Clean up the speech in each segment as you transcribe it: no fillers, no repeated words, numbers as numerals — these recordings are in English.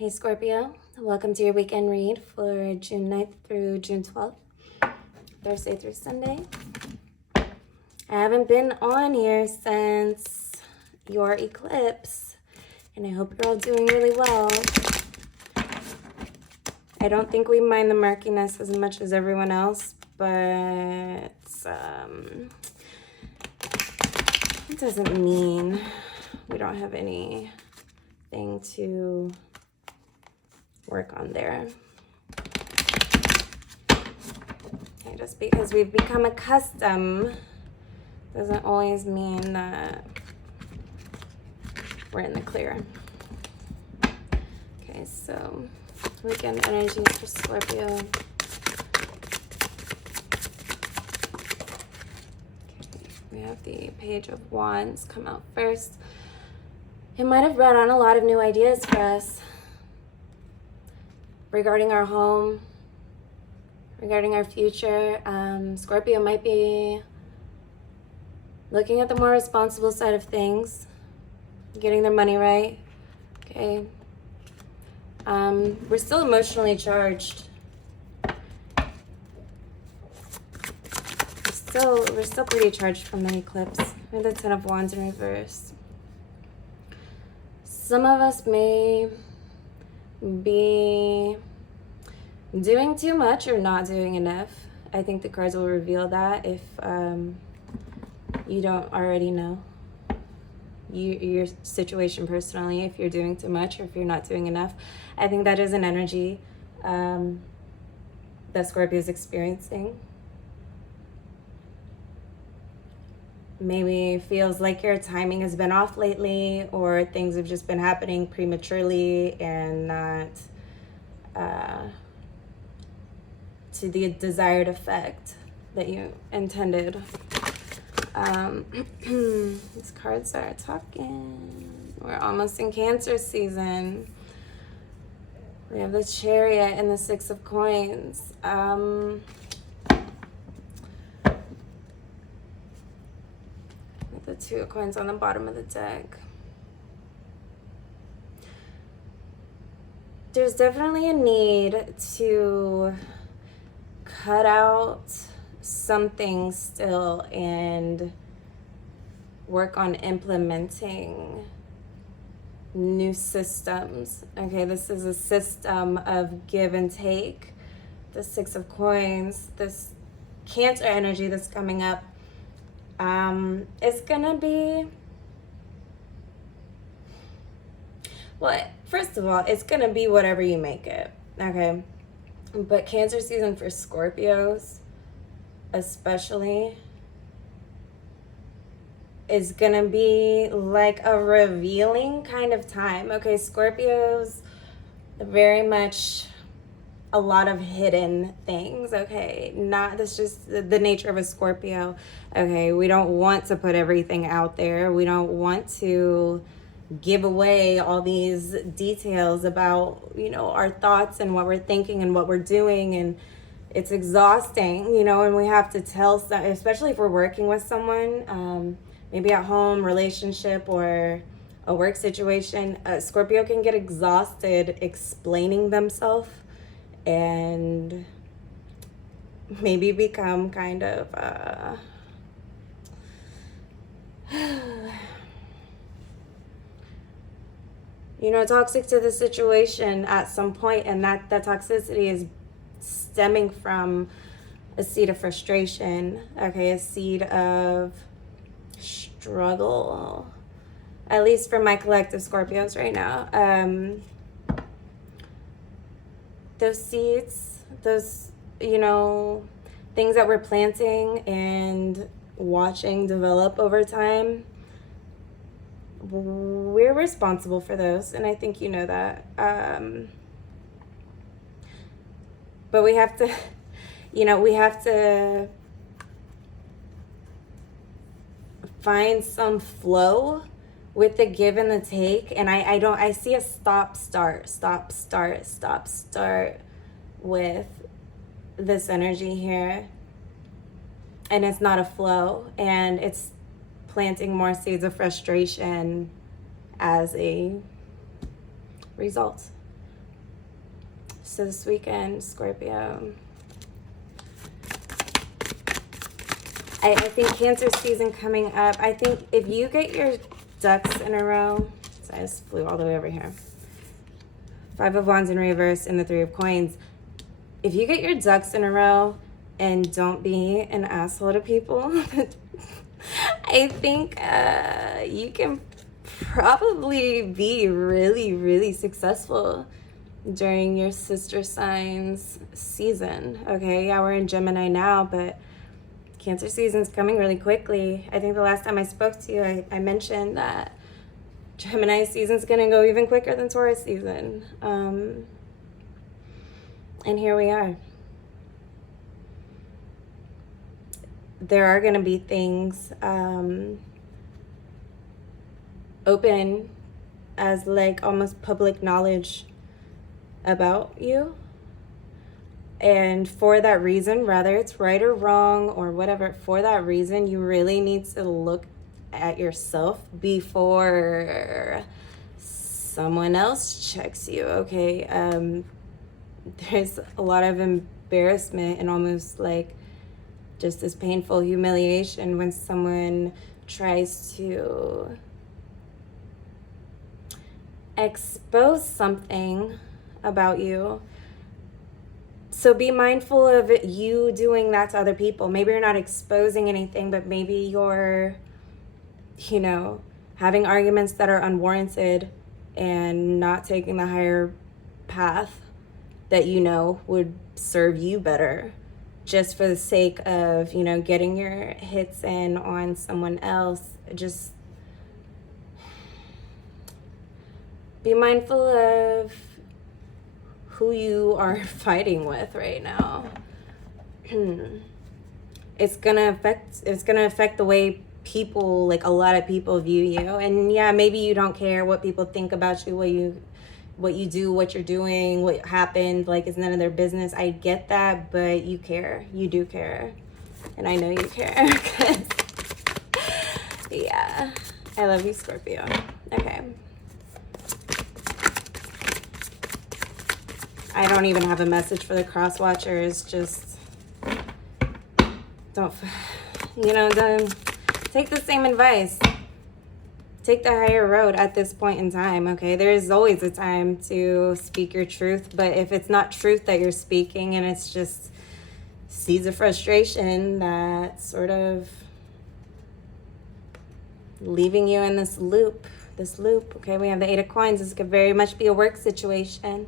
Hey Scorpio, welcome to your weekend read for June 9th through June 12th, Thursday through Sunday. I haven't been on here since your eclipse, and I hope you're all doing really well. I don't think we mind the murkiness as much as everyone else, but it doesn't mean we don't have anything to work on there. Okay, just because we've become accustomed doesn't always mean that we're in the clear. Okay, so weekend energies for Scorpio. Okay, we have the Page of Wands come out first. It might have brought on a lot of new ideas for us regarding our home, regarding our future. Scorpio might be looking at the more responsible side of things, getting their money right. Okay. We're still emotionally charged. We're still pretty charged from the eclipse. We have the Ten of Wands in reverse. Some of us may be doing too much or not doing enough. I think the cards will reveal that if you don't already know your situation personally, if you're doing too much or if you're not doing enough. I think that is an energy that Scorpio is experiencing. Maybe feels like your timing has been off lately, or things have just been happening prematurely and not to the desired effect that you intended. These cards are talking. We're almost in Cancer season. We have the Chariot and the Six of Coins. The Two of Coins on the bottom of the deck. There's definitely a need to cut out something still and work on implementing new systems. Okay, this is a system of give and take. The Six of Coins, this Cancer energy that's coming up, it's gonna be, well, first of all, it's gonna be whatever you make it, okay? But Cancer season for Scorpios, especially, is gonna be like a revealing kind of time. Okay, Scorpios, very much a lot of hidden things. Okay, that's just the nature of a Scorpio. Okay, we don't want to put everything out there. We don't want to give away all these details about, our thoughts and what we're thinking and what we're doing, and it's exhausting, and we have to tell, especially if we're working with someone, maybe at home, relationship, or a work situation. Scorpio can get exhausted explaining themselves and maybe become kind of toxic to the situation at some point, and that toxicity is stemming from a seed of frustration, okay, a seed of struggle, at least for my collective Scorpios right now. Those seeds, those, things that we're planting and watching develop over time, we're responsible for those, and I think you know that. But we have to, we have to find some flow with the give and the take, and I see a stop start with this energy here, and it's not a flow, and it's planting more seeds of frustration as a result. So this weekend, Scorpio, I think Cancer season coming up. I think if you get your ducks in a row, so I just flew all the way over here. 5 of Wands in reverse and the 3 of Coins. If you get your ducks in a row and don't be an asshole to people, I think you can probably be really, really successful during your sister signs season. Okay, yeah, we're in Gemini now, but Cancer season's coming really quickly. I think the last time I spoke to you, I mentioned that Gemini season's gonna go even quicker than Taurus season. And here we are. There are gonna be things open as like almost public knowledge about you. And for that reason, whether it's right or wrong or whatever, for that reason, you really need to look at yourself before someone else checks you, okay? There's a lot of embarrassment and almost like just this painful humiliation when someone tries to expose something about you. So be mindful of you doing that to other people. Maybe you're not exposing anything, but maybe you're, having arguments that are unwarranted and not taking the higher path that would serve you better, just for the sake of, getting your hits in on someone else. Just be mindful of who you are fighting with right now. It's gonna affect the way people, like a lot of people, view you. And yeah, maybe you don't care what people think about you, what you do, what you're doing, what happened, like it's none of their business. I get that, but you care. You do care. And I know you care. Yeah. I love you, Scorpio. Okay. I don't even have a message for the cross watchers. Just don't take the same advice. Take the higher road at this point in time, okay? There's always a time to speak your truth, but if it's not truth that you're speaking and it's just seeds of frustration that sort of leaving you in this loop, okay? We have the 8 of Coins. This could very much be a work situation.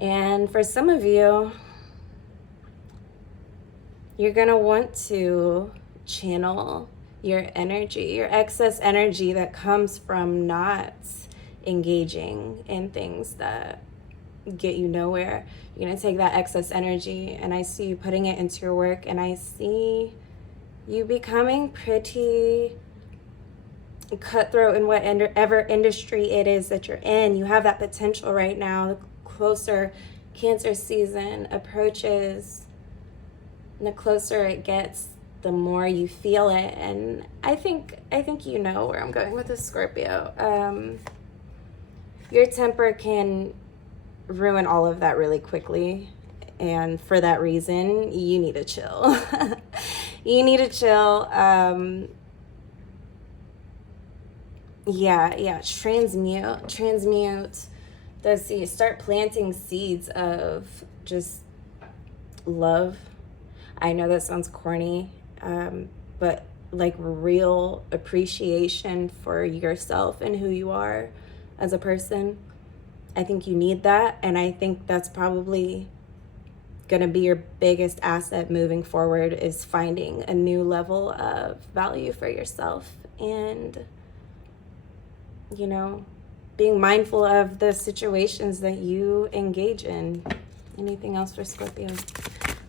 And for some of you, you're going to want to channel your energy, your excess energy that comes from not engaging in things that get you nowhere. You're going to take that excess energy, and I see you putting it into your work, and I see you becoming pretty cutthroat in whatever industry it is that you're in. You have that potential right now. The closer Cancer season approaches, and the closer it gets, the more you feel it. And I think you know where I'm going with this, Scorpio. Your temper can ruin all of that really quickly, and for that reason, you need to chill. You need to chill. Transmute. Start planting seeds of just love. I know that sounds corny, but like real appreciation for yourself and who you are as a person. I think you need that, and I think that's probably gonna be your biggest asset moving forward, is finding a new level of value for yourself and being mindful of the situations that you engage in. Anything else for Scorpio?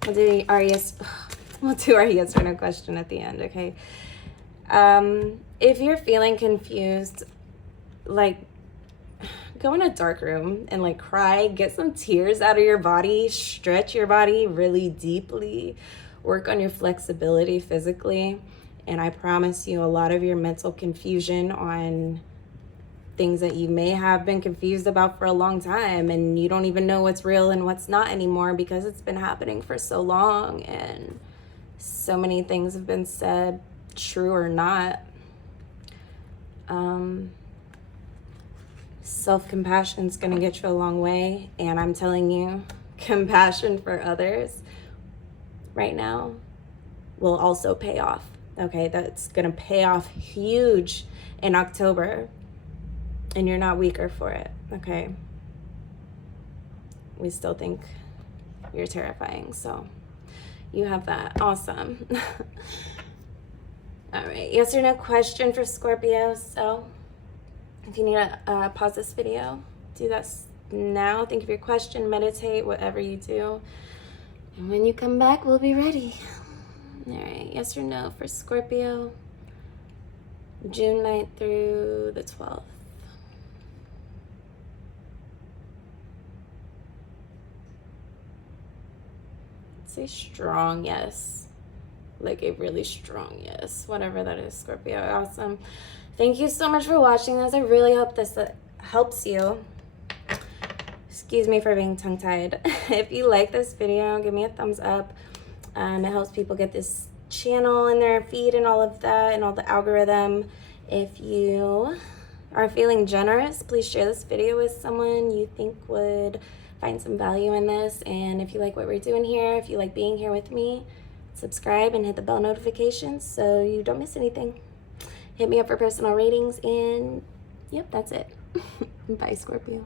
We'll do our yes or no question at the end, okay? If you're feeling confused, like, go in a dark room and like cry, get some tears out of your body, stretch your body really deeply, work on your flexibility physically, and I promise you a lot of your mental confusion on things that you may have been confused about for a long time, and you don't even know what's real and what's not anymore because it's been happening for so long, and so many things have been said, true or not. Self-compassion is going to get you a long way, and I'm telling you, compassion for others right now will also pay off. Okay, that's going to pay off huge in October, and you're not weaker for it. Okay, we still think you're terrifying, so you have that. Awesome. All right, yes or no question for Scorpio. So if you need to pause this video, do that now. Think of your question, meditate, whatever you do. And when you come back, we'll be ready. All right, yes or no for Scorpio, June 9th through the 12th. Say strong yes. Like a really strong yes. Whatever that is, Scorpio. Awesome. Thank you so much for watching this. I really hope this helps you. Excuse me for being tongue-tied. If you like this video, give me a thumbs up. It helps people get this channel in their feed and all of that and all the algorithm. If you are feeling generous, please share this video with someone you think would find some value in this. And if you like what we're doing here, if you like being here with me, subscribe and hit the bell notifications so you don't miss anything. Hit me up for personal ratings, and yep, that's it. Bye, Scorpio.